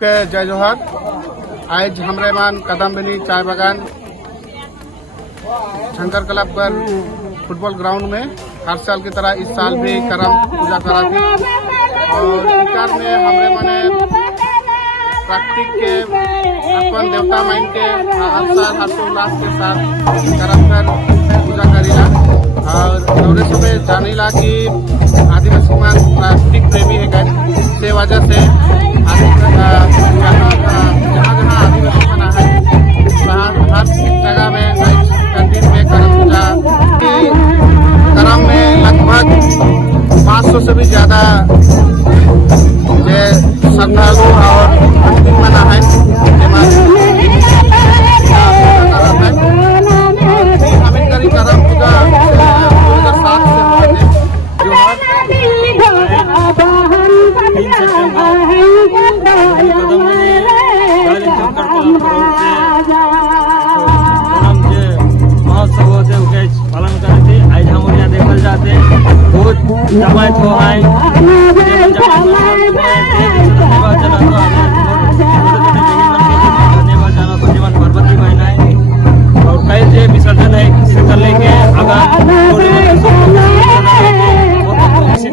के जय जोहार। आज हमरे मान कदमबेली चाय बागान शंकर क्लब पर फुटबॉल ग्राउंड में हर साल की तरह इस साल भी करम पूजा करा थी और इकार में हमरे माने प्राकृतिक के अपन देवता माइन के हर साल हर्षोल्लास के साथ करम कर पूजा करीला और दौरे सुबह जानीला कि आदिवासी मान प्राकृतिक प्रेमी है गए से वजह से जहाँ जहाँ आदिवासी मना है वहाँ हर जगह में दिन में करम पूजा करम में लगभग 500 से भी ज्यादा श्रद्धालु और अंतिम मना है करम पूजा 2007 पालन करते आज हम यहाँ देखल जाते बहुत जमात हो है पार्वती बहन है और कई जे विसर्जन है लेके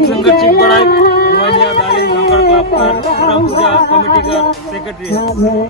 संगठित बढ़ाए पूजा कमेटी का सेक्रेटरी